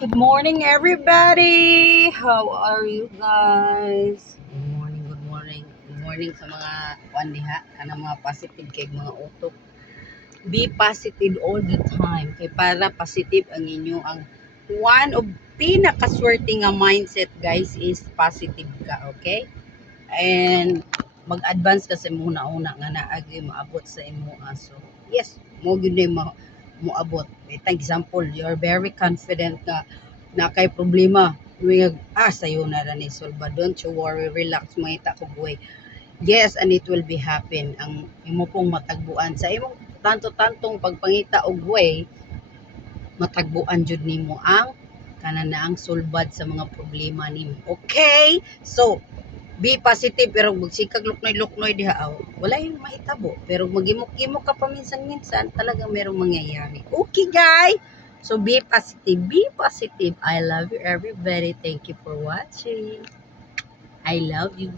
Good morning, everybody. How are you guys? Good morning, good morning. Good morning sa mga kuan diha, kanang mga positive kay mga utok. Be positive all the time kay para positive ang inyo ang one of pinakaswerte nga mindset guys is positive ka, okay? And mag-advance ka sa una-una nga naagi maabot sa imo so yes mo gyud na moabot. Ita example, you're very confident nga na kay problema wing sayo na ra ni solve. Don't you worry, relax, mangita ko buhay. Yes, and it will be happen ang imo pong matagbuan sa imong tanto-tantong pagpangita og way, matagbuan jud nimo ang kananaang sulbad sa mga problema nimo. Okay? So, be positive pero magsikag luknoy-luknoy diha wala yung mahitabo pero magimok-imok ka paminsan-minsan talagang merong mangyayari. Okay guys, so be positive, be positive. I love you everybody, thank you for watching, I love you.